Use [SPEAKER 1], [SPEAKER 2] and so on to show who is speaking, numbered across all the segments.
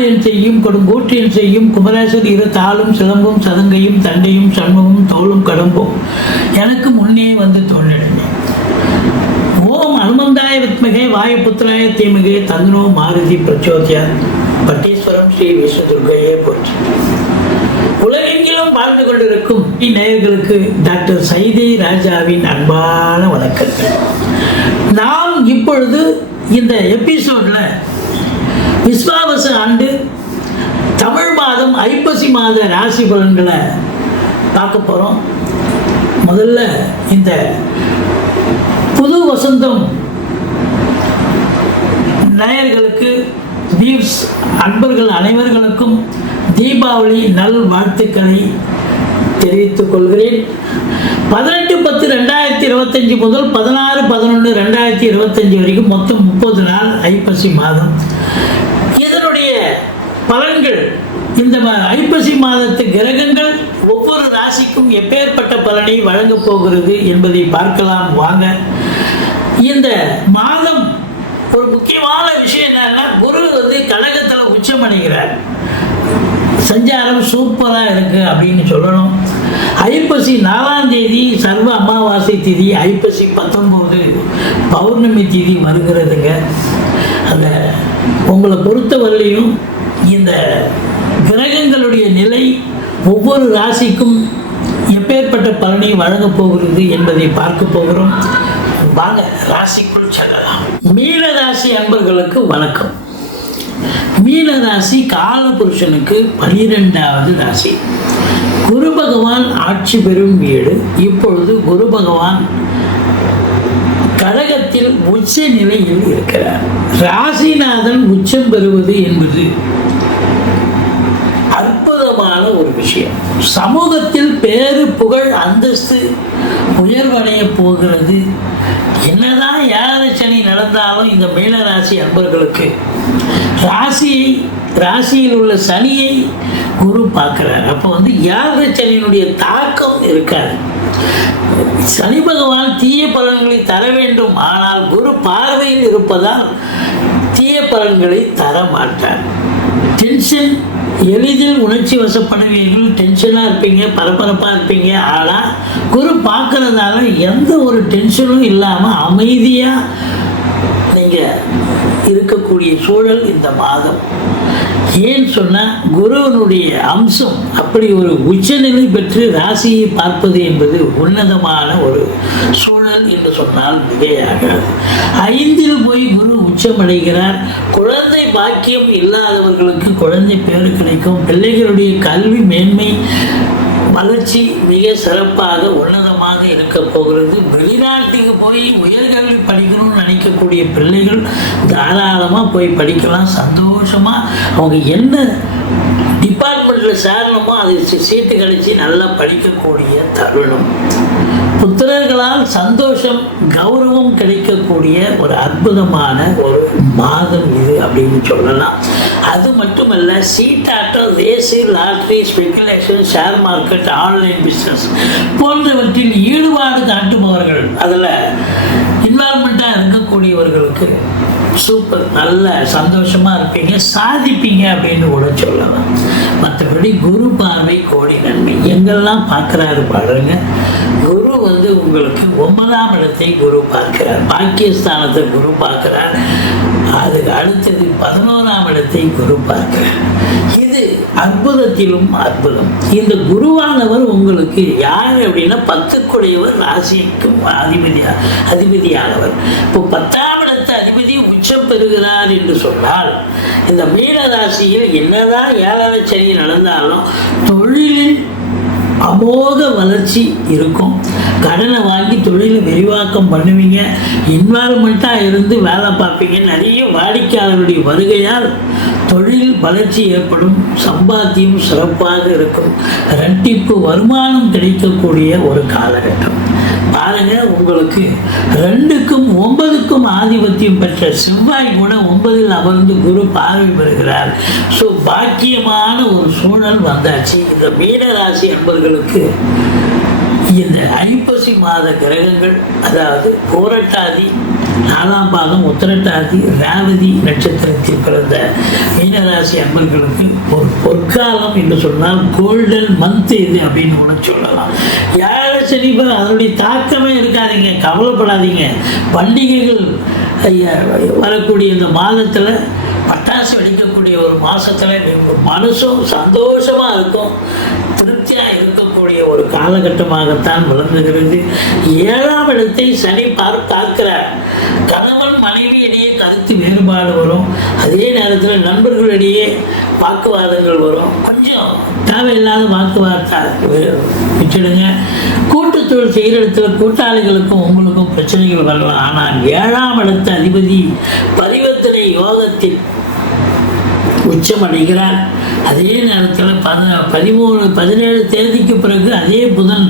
[SPEAKER 1] ஆடி செய்யும் கொடுங்கூற்றில் செய்யும் குமரேசர் இரு தாளும் சிலம்பும் சதங்கையும் தண்டையும் சண்முகம் தோளும் கடம்பும். எனக்கு முன்னே வந்து தோன்றினேன் ஓம் அனுமந்தாய வித்மகே வாயுபுத்திராய தீமகே தந்தனோ மாருதி பிரச்சோதியா. பட்டீஸ்வரம் ஸ்ரீ விஸ்வதுர்கையே போற்றி. உலகெங்கிலும் வாழ்ந்து கொண்டிருக்கும் நேயர்களுக்கு டாக்டர் சைதை ராஜாவின் அன்பான வணக்கங்கள். நாம் இப்பொழுது இந்த எபிசோட்ல விஸ்வாவச ஆண்டு தமிழ் மாதம் ஐப்பசி மாத ராசி பலன்களை பார்க்க போகிறோம் முதல்ல இந்த புது வசந்தம் நேயர்களுக்கு தீப்ஸ் அன்பர்கள் அனைவர்களுக்கும் தீபாவளி நல் வாழ்த்துக்களை தெரிவித்துக் கொள்கிறேன். பதினெட்டு பத்து ரெண்டாயிரத்தி இருபத்தஞ்சி முதல் பதினாறு பதினொன்று ரெண்டாயிரத்தி இருபத்தஞ்சி வரைக்கும் மொத்தம் முப்பது நாள் ஐப்பசி மாதம். இதனுடைய பலன்கள் இந்த ம- ஐப்பசி மாதத்து கிரகங்கள் ஒவ்வொரு ராசிக்கும் எப்பேற்பட்ட பலனை வழங்கப் போகிறது என்பதை பார்க்கலாம் வாங்க. இந்த மாதம் ஒரு முக்கியமான விஷயம் என்னன்னா குரு வந்து கழகத்தில் உச்சமடைகிறார் சஞ்சாரம் சூப்பராக இருக்குது அப்படின்னு சொல்லணும். ஐப்பசி நாலாம் தேதி சர்வ அமாவாசை திதி ஐப்பசி பத்தொம்போது பௌர்ணமி திதி வருகிறதுங்க. அந்த உங்களை பொறுத்தவரையிலையும் இந்த கிரகங்களுடைய நிலை ஒவ்வொரு ராசிக்கும் எப்பேற்பட்ட பலனை வழங்கப் போகிறது என்பதை பார்க்க போகிறோம். வாங்க ராசிக்குள் செல்லலாம். மீன ராசி அன்பர்களுக்கு வணக்கம். மீன ராசி காலபுருஷனுக்கு பனிரெண்டாவது ராசி. குரு பகவான் ஆட்சி பெறும் வீடு. இப்பொழுது குரு பகவான் கடகத்தில் உச்ச நிலையில் இருக்கிறார். ராசிநாதன் உச்சம் பெறுவது என்பது அற்புதமான ஒரு விஷயம். சமூகத்தில் பேரு புகழ் அந்தஸ்து உயர்வடைய போகிறது. என்னதான் இருந்தாலும் இந்த மீன ராசி அன்பர்களுக்கு ராசியை ராசியில் உள்ள சனியை குரு பார்க்குறார். அப்போ வந்து யார சனியினுடைய தாக்கம் இருக்காது. சனி பகவான் தீய பலன்களை தர வேண்டும். ஆனால் குரு பார்வையில் இருப்பதால் தீய பலன்களை தர மாட்டார். டென்ஷன் எளிதில் உணர்ச்சி வசப்படுவீர்கள். டென்ஷனாக இருப்பீங்க பரபரப்பாக இருப்பீங்க. ஆனால் குரு பார்க்குறதால எந்த ஒரு டென்ஷனும் இல்லாமல் அமைதியாக இங்கே இருக்கக்கூடிய சூழல் இந்த மாதம். ஏன் சொன்னால் குருவனுடைய அம்சம் அப்படி ஒரு உச்சநிலை பெற்று ராசியை பார்ப்பது என்பது உன்னதமான ஒரு சூழல் என்று சொன்னால் மிகையாகாது ஐந்தில் போய் குரு உச்சமடைகிறார். குழந்தை பாக்கியம் இல்லாதவர்களுக்கு குழந்தை பேர் கிடைக்கும். பிள்ளைகளுடைய கல்வி மேன்மை வளர்ச்சி மிக சிறப்பாக உன்னதமாக இருக்க போகிறது. வெளிநாட்டுக்கு போய் உயர்கல்வி படிக்கணும்னு நினைக்கக்கூடிய பிள்ளைகள் தாராளமாக போய் படிக்கலாம். சந்தோஷமாக அவங்க என்ன டிபார்ட்மெண்ட்டில் சேரணுமோ அதை சீட்டு கழிச்சு நல்லா படிக்கக்கூடிய தருணம். புத்திரர்களால் சந்தோஷம் கௌரவம் கிடைக்கக்கூடிய ஒரு அற்புதமான ஒரு மாதம் இது அப்படின்னு சொல்லலாம். அது மட்டுமல்ல சீட்டாட்டம் race lottery speculation share market online business போன்றவற்றில் ஈடுபாடு காட்டுபவர்கள் அதில் இன்வால்மெண்ட்டாக இருக்கக்கூடியவர்களுக்கு சூப்பர் நல்ல சந்தோஷமாக இருப்பீங்க சாதிப்பீங்க அப்படின்னு கூட சொல்லலாம். மற்றபடி குரு பார்வை கோடி நன்மை. எங்கெல்லாம் பார்க்குறாரு பாருங்க. குரு வந்து உங்களுக்கு ஒன்பதாம் இடத்தை குரு பார்க்கிறார். பாக்கியஸ்தானத்தை குரு பார்க்கிறார். அதுக்கு அடுத்தது பதினோராம் இடத்தை குரு பார்க்கிறார். இது அற்புதத்திலும் அற்புதம். இந்த குருவானவர் உங்களுக்கு யார் அப்படின்னா பத்துக்குடையவர் ராசிக்கும் அதிபதியா அதிபதியானவர். இப்போ பத்தாம் உச்சம் பெறுகிறார் என்று சொன்னால் இந்த மீனராசியில் என்னதான் ஏழரை சனி நடந்தாலும் தொழிலில் அமோக வளர்ச்சி இருக்கும். கடனை வாங்கி தொழிலை விரிவாக்கம் பண்ணுவீங்க. இன்வால்மெண்ட்டாக இருந்து வேலை பார்ப்பீங்க. நிறைய வாடிக்கையாளருடைய வருகையால் தொழில் வளர்ச்சி ஏற்படும் சம்பாத்தியம் சிறப்பாக இருக்கும் ரெட்டிப்பு வருமானம் கிடைக்கக்கூடிய ஒரு காலகட்டம். பாருங்க உங்களுக்கு ரெண்டுக்கும் ஒன்பதுக்கும் ஆதிபத்தியம் பெற்ற செவ்வாய் கூட ஒன்பதில் அமர்ந்து குரு பார்வை பெறுகிறார். ஸோ பாக்கியமான ஒரு சூழல் வந்தாச்சு. இந்த மீனராசி என்பவர்களுக்கு இந்த ஐப்பசி மாத கிரகங்கள் அதாவது போராட்டாதி நாலாம் பாதம் உத்திரட்டாதி ராவதி நட்சத்திரத்தில் பிறந்த மீனராசி அன்பர்களுக்கு ஒரு பொற்காலம் என்று சொன்னால் கோல்டன் மந்த் இது அப்படின்னு உனக்கு சொல்லலாம். ஏழை சனிப்பு அதனுடைய தாக்கமே இருக்காதீங்க கவலைப்படாதீங்க. பண்டிகைகள் வரக்கூடிய இந்த மாதத்தில் பட்டாசு வெடிக்கக்கூடிய ஒரு மாதத்தில் மனசும் சந்தோஷமாக இருக்கும். திருப்தியாக இருக்கக்கூடிய ஒரு காலகட்டமாகத்தான் விளங்குகிறது. ஏழாம் இடத்தை சனி பார் காக்கிறார். கணவன் மனைவியிடையே கருத்து வேறுபாடு வரும். அதே நேரத்தில் நண்பர்களிடையே வாக்குவாதங்கள் வரும். கொஞ்சம் தேவையில்லாத வாக்குவாதத்தை விட்டுடுங்க. கூட்டுத்தொழில் செய்கிற இடத்துல கூட்டாளிகளுக்கும் உங்களுக்கும் பிரச்சனைகள் வரலாம். ஆனால் ஏழாம் இடத்த அதிபதி பரிவர்த்தனை யோகத்தில் உச்சமடைகிறார் அதே நேரத்தில் பத பதிமூணு பதினேழு தேதிக்கு பிறகு அதே புதன்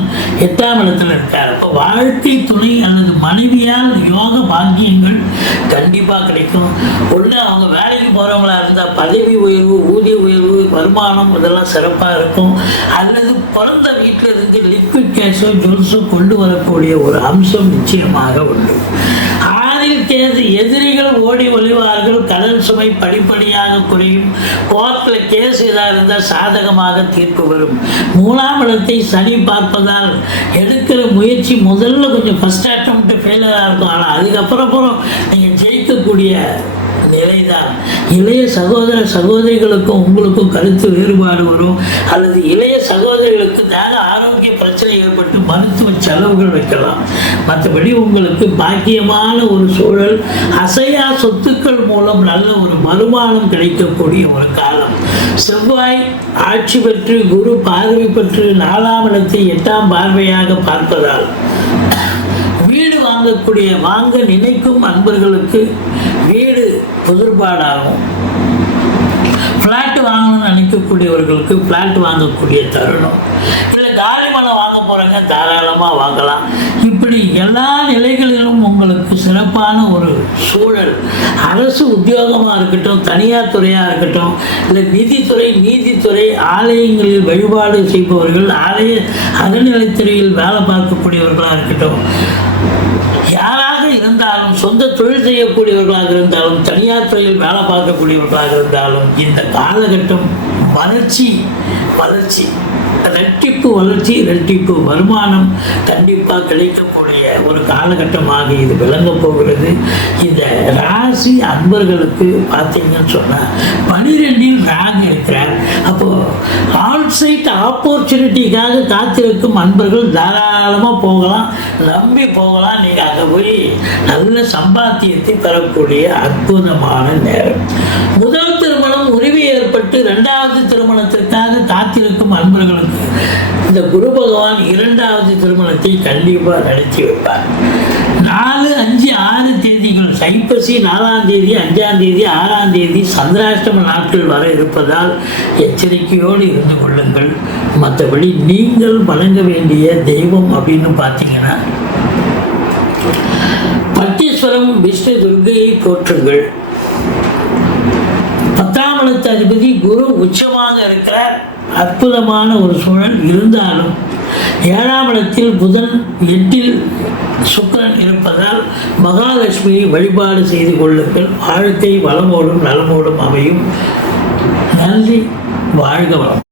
[SPEAKER 1] எட்டாம் இடத்துல இருக்கார். அப்போ வாழ்க்கை துணை அல்லது மனைவியால் யோக பாக்கியங்கள் கண்டிப்பாக கிடைக்கும். ஒன்று அவங்க வேலைக்கு போகிறவங்களா இருந்தால் பதவி உயர்வு ஊதிய உயர்வு வருமானம் இதெல்லாம் சிறப்பாக இருக்கும். அல்லது பிறந்த வீட்டில் இருந்து லிக்விட் கேஷோ ஜுவல்ஸோ கொண்டு வரக்கூடிய ஒரு அம்சம் நிச்சயமாக உண்டு. கேது எதிரிகள் ஓடி ஒளிவார்கள். கடல் சுமை படிப்படியாக குறையும். கோர்ட்டில் கேஸ் ஏதாவது இருந்தால் சாதகமாக தீர்ப்பு வரும். மூணாம் இடத்தை சனி பார்ப்பதால் எடுக்கிற முயற்சி முதல்ல கொஞ்சம் ஃபஸ்ட் அட்டம் ஃபெயிலராக இருக்கும். ஆனால் அதுக்கப்புறம் அப்புறம் நீங்கள் ஜெயிக்கக்கூடிய நிலைதான். இளைய சகோதர சகோதரிகளுக்கும் உங்களுக்கும் கருத்து வேறுபாடு வரும். அல்லது இளைய சகோதரிகளுக்கு தேக ஆரோக்கிய பிரச்சனை ஏற்பட்டு மருத்துவ செலவுகள் வைக்கலாம். மற்றபடி உங்களுக்கு பாக்கியமான ஒரு சூழல் அசையா சொத்துக்கள் மூலம் நல்ல ஒரு வருமானம் கிடைக்கக்கூடிய ஒரு காலம். செவ்வாய் ஆட்சி பெற்று குரு பார்வை பெற்று நாலாம் இடத்தை எட்டாம் பார்வையாக பார்ப்பதால் வீடு வாங்கக்கூடிய வாங்க நினைக்கும் அன்பர்களுக்கு புதிர்பாடாகும் ஃப்ளாட் வாங்கணும்னு நினைக்கக்கூடியவர்களுக்கு ஃப்ளாட் வாங்கக்கூடிய தருணம். இல்லை காலி மனம் வாங்க போகிறவங்க தாராளமாக வாங்கலாம். இப்படி எல்லா நிலைகளிலும் உங்களுக்கு சிறப்பான ஒரு சூழல். அரசு உத்தியோகமாக இருக்கட்டும் தனியார் துறையாக இருக்கட்டும் இல்லை நிதித்துறை நீதித்துறை ஆலயங்களில் வழிபாடு செய்பவர்கள் ஆலய அறநிலைத்துறையில் வேலை பார்க்கக்கூடியவர்களாக இருக்கட்டும் இருந்தாலும் சொந்த தொழில் செய்யக்கூடியவர்களாக இருந்தாலும் தனியார் துறையில் வேலை பார்க்கக்கூடியவர்களாக இருந்தாலும் இந்த காலகட்டம் வளர்ச்சி வளர்ச்சி ரெட்டிப்பு வளர்ச்சி ரெட்டிப்பு வருமானம் கண்டிப்பாக கிடைக்கக்கூடிய ஒரு காலகட்டமாக இது விளங்கப் போகிறது. இந்த ராசி அன்பர்களுக்கு பார்த்தீங்கன்னு சொன்னால் பனிரெண்டில் ராகு இருக்கிறார். அப்போது ஆன்சைட் ஆப்பர்ச்சுனிட்டிக்காக காத்திருக்கும் அன்பர்கள் தாராளமாக போகலாம் நம்பி போகலாம். நீங்கள் அங்கே போய் நல்ல சம்பாத்தியத்தை பெறக்கூடிய அற்புதமான நேரம். முதல் திருமணம் உரிமை ஏற்பட்டு இரண்டாவது திருமணத்திற்காக காத்திருக்கும் அன்பர்களுக்கு இந்த குரு பகவான் இரண்டாவது திருமணத்தை கண்டிப்பாக நடத்தி வைப்பார். நாலு அஞ்சு ஆறு தேதிகள். தைப்பசி நாலாம் தேதி அஞ்சாம் தேதி ஆறாம் தேதி சந்திராஷ்டம நாட்கள் வர இருப்பதால் எச்சரிக்கையோடு இருந்து கொள்ளுங்கள். மற்றபடி நீங்கள் வழங்க வேண்டிய தெய்வம் அப்படின்னு பார்த்தீங்கன்னா பட்டீஸ்வரம் விஷ்ணு துர்கையை போற்றுங்கள். பத்தாம் இடத்து அதிபதி குரு உச்சமாக இருக்கிறார். அற்புதமான ஒரு சூழல் இருந்தாலும் ஏழாம் இடத்தில் புதன் எட்டில் சுக்கிரன் இருப்பதால் மகாலட்சுமியை வழிபாடு செய்து கொள்ளுங்கள். வாழ்க்கை வளமோடும் நலமோடும் அமையும். நன்றி வாழ்க வளம்